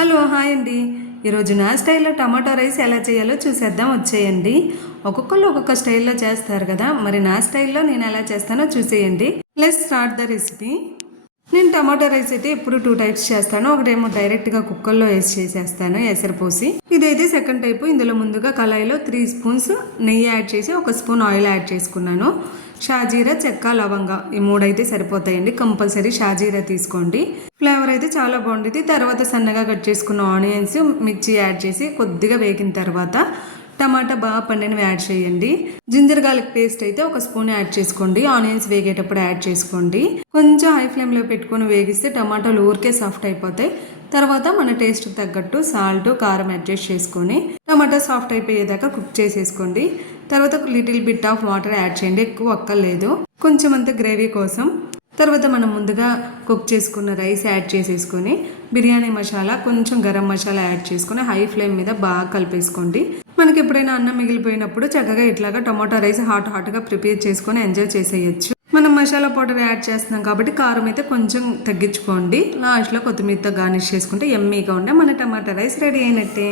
Hello hi అండి. ఈరోజు నా స్టైల్లో టమాటో రైస్ ఎలా చేయాలో చూసేద్దాం వచ్చేయండి. ఒక్కొక్కళ్ళు ఒక్కొక్క స్టైల్లో చేస్తారు కదా, మరి నా స్టైల్లో నేను ఎలా చేస్తానో చూసేయండి. Let's start the recipe. నేను టమాటో రైస్ అయితే ఇప్పుడు 2 టైప్స్ చేస్తాను. ఒకటేమో డైరెక్ట్గా కుక్కర్లో వేసి చేసేస్తాను ఎసరు పోసి. ఇదైతే సెకండ్ టైపు. ఇందులో ముందుగా కళాయిలో 3 స్పూన్స్ నెయ్యి యాడ్ చేసి 1 స్పూన్ ఆయిల్ యాడ్ చేసుకున్నాను. షాజీరా, చెక్క, లవంగా ఈ 3 అయితే సరిపోతాయండి. కంపల్సరీ షాజీరా తీసుకోండి. ఫ్లేవర్ అయితే చాలా బాగుంటుంది. తర్వాత సన్నగా కట్ చేసుకున్న ఆనియన్స్, మిర్చి యాడ్ చేసి కొద్దిగా వేగిన తర్వాత టమాటా బాగా పండినవి యాడ్ చేయండి. జింజర్ గార్లిక్ పేస్ట్ అయితే 1 స్పూన్ యాడ్ చేసుకోండి. ఆనియన్స్ వేగేటప్పుడు యాడ్ చేసుకోండి. కొంచెం హై ఫ్లేమ్లో పెట్టుకొని వేగిస్తే టమాటాలు ఊరికే సాఫ్ట్ అయిపోతాయి. తర్వాత మన టేస్ట్ తగ్గట్టు సాల్ట్, కారం అడ్జస్ట్ చేసుకొని టమాటా సాఫ్ట్ అయిపోయేదాకా కుక్ చేసేసుకోండి. తర్వాత little bit of water add చేయండి, ఎక్కువ అక్కర్లేదు, కొంచెం అంత గ్రేవీ కోసం. తర్వాత మనం ముందుగా కుక్ చేసుకున్న రైస్ యాడ్ చేసేసుకొని బిర్యానీ మసాలా, కొంచెం గరం మసాలా యాడ్ చేసుకొని హై ఫ్లేమ్ మీద బాగా కలిపేసుకోండి. మనకి ఎప్పుడైనా అన్నం మిగిలిపోయినప్పుడు చక్కగా ఇట్లాగా టమాటా రైస్ హాట్గా ప్రిపేర్ చేసుకొని ఎంజాయ్ చేసేయచ్చు. మనం మసాలా పౌడర్ యాడ్ చేస్తున్నాం కాబట్టి కారం అయితే కొంచెం తగ్గించుకోండి. లాస్ట్లో కొత్తిమీరతో గార్నిష్ చేసుకుంటే ఎమ్మీగా ఉండే మన టమాటా రైస్ రెడీ అయినట్టే.